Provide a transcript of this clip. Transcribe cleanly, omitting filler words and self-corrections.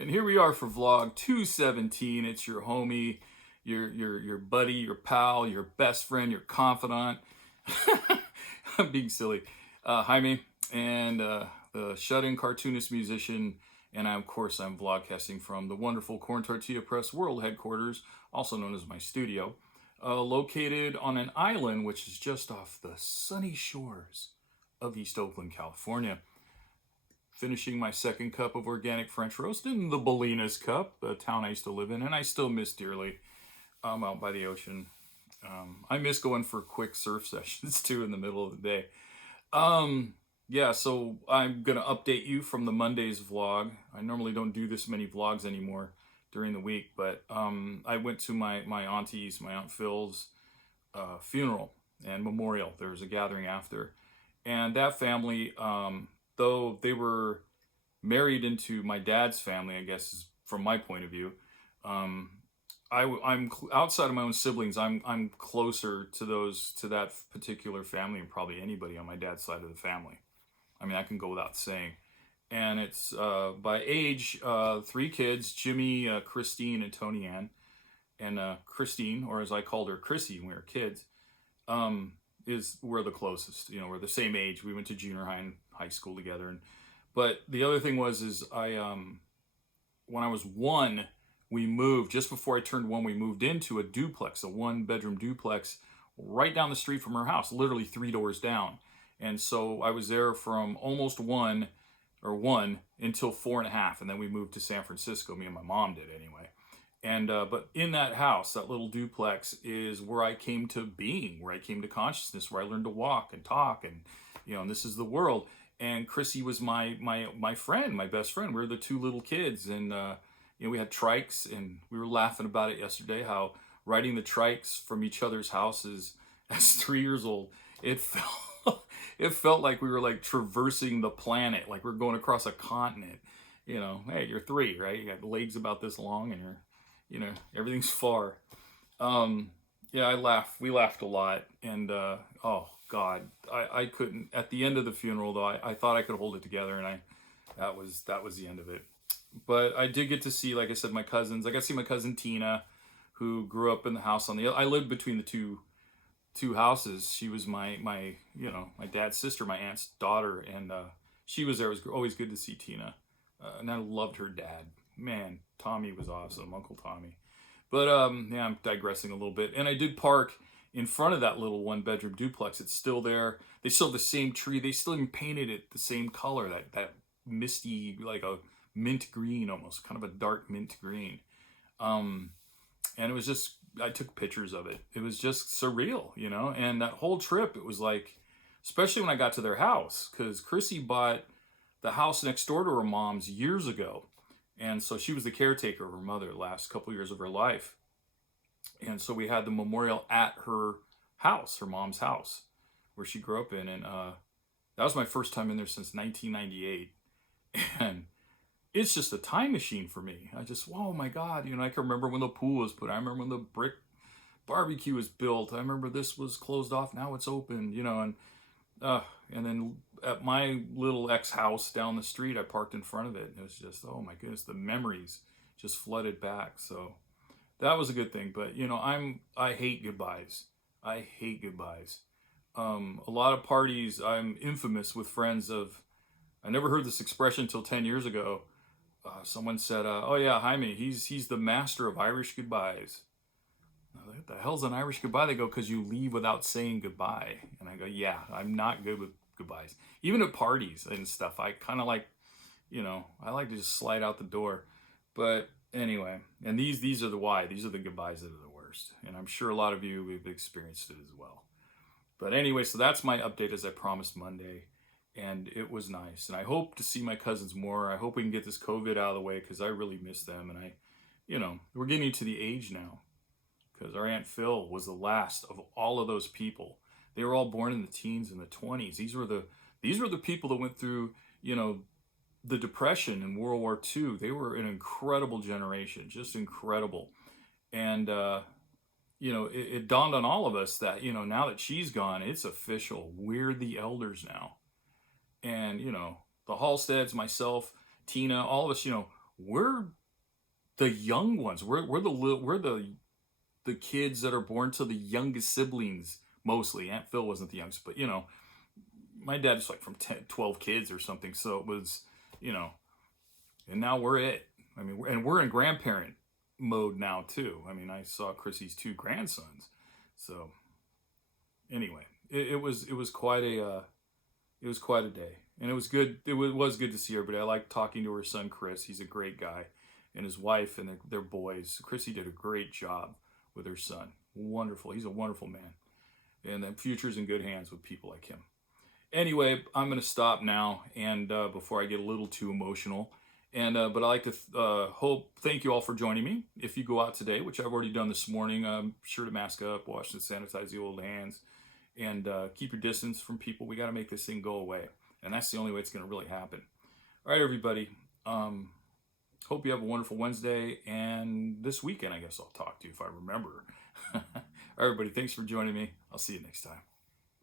And here we are for vlog 217. It's your homie, your buddy, your pal, your best friend, your confidant. I'm being silly. Jaime, and the shut-in cartoonist musician, and of course I'm vlogcasting from the wonderful Corn Tortilla Press World headquarters, also known as my studio, located on an island which is just off the sunny shores of East Oakland, California. Finishing my second cup of organic French roast in the Bolinas Cup, the town I used to live in, and I still miss dearly. I'm out by the ocean. I miss going for quick surf sessions too in the middle of the day. Yeah, so I'm gonna update you from the Monday's vlog. I normally don't do this many vlogs anymore during the week, but I went to my auntie's, my Aunt Phil's funeral and memorial. There was a gathering after, and that family, though they were married into my dad's family, I guess from my point of view, I'm outside of my own siblings. I'm closer to that particular family and probably anybody on my dad's side of the family. I mean, I can go without saying. And it's by age, 3 kids: Jimmy, Christine, and Tony Ann. And Christine, or as I called her, Chrissy, when we were kids, we're the closest. You know, we're the same age. We went to junior high and high school together. But the other thing was when I was 1, we moved, just before I turned 1, we moved into a duplex, a 1-bedroom duplex right down the street from her house, literally 3 doors down. And so I was there from almost 1 until 4.5. And then we moved to San Francisco. Me and my mom did anyway. And but in that house, that little duplex, is where I came to being, where I came to consciousness, where I learned to walk and talk, and and this is the world. And Chrissy was my friend, my best friend. We were the 2 little kids, and we had trikes, and we were laughing about it yesterday, how riding the trikes from each other's houses as 3 years old, it felt like we were like traversing the planet, like we're going across a continent. Hey, you're 3, right? You got legs about this long, and everything's far. Yeah, we laughed a lot, and oh God, I couldn't. At the end of the funeral, though, I thought I could hold it together, and that was the end of it. But I did get to see, like I said, my cousins. I got to see my cousin Tina, who grew up in the house I lived between the two houses. She was my dad's sister, my aunt's daughter, and she was there. It was always good to see Tina, and I loved her dad. Man, Tommy was awesome, Uncle Tommy. But yeah, I'm digressing a little bit. And I did park in front of that little 1-bedroom duplex. It's still there. They still have the same tree. They still even painted it the same color, that misty, like a mint green, almost kind of a dark mint green. And it was just, I took pictures of it. It was just surreal, and that whole trip, it was like, especially when I got to their house, because Chrissy bought the house next door to her mom's years ago. And so she was the caretaker of her mother the last couple years of her life. And so we had the memorial at her house, her mom's house, where she grew up in. And that was my first time in there since 1998. And it's just a time machine for me. Oh my God, I can remember when the pool was put. I remember when the brick barbecue was built. I remember this was closed off, now it's open, and then at my little ex-house down the street, I parked in front of it. And it was just, oh my goodness, the memories just flooded back. So that was a good thing. But I hate goodbyes. I hate goodbyes. A lot of parties, I'm infamous with friends of. I never heard this expression until 10 years ago. Someone said, "Oh yeah, Jaime, he's the master of Irish goodbyes." What the hell's an Irish goodbye? They go, because you leave without saying goodbye. And I go, yeah, I'm not good with goodbyes. Even at parties and stuff, I kind of like, I like to just slide out the door. But anyway, and these are the why. These are the goodbyes that are the worst. And I'm sure a lot of you have experienced it as well. But anyway, so that's my update, as I promised Monday. And it was nice. And I hope to see my cousins more. I hope we can get this COVID out of the way, because I really miss them. And we're getting to the age now, because our Aunt Phil was the last of all of those people. They were all born in the teens and the 20s. These were the people that went through, the Depression and World War II. They were an incredible generation, just incredible. And it dawned on all of us that now that she's gone, it's official. We're the elders now. And the Halsteads, myself, Tina, all of us, we're the young ones. We're the kids that are born to the youngest siblings mostly. Aunt Phil wasn't the youngest, but my dad is like from 10, 12 kids or something. So it was, you know, and now we're it. I mean, and we're in grandparent mode now too. I mean, I saw Chrissy's two grandsons. So anyway, it was quite a day, and it was good. It was good to see everybody. I like talking to her son Chris. He's a great guy, and his wife and their boys. Chrissy did a great job with her son. Wonderful. He's a wonderful man, and the future's in good hands with people like him. Anyway, I'm going to stop now, and before I get a little too emotional. And but I like to thank you all for joining me. If you go out today, which I've already done this morning, sure to mask up, wash and sanitize the old hands, and keep your distance from people. We got to make this thing go away, and that's the only way it's going to really happen. All right, everybody. Hope you have a wonderful Wednesday, and this weekend I guess I'll talk to you if I remember. All right, everybody. Thanks for joining me. I'll see you next time.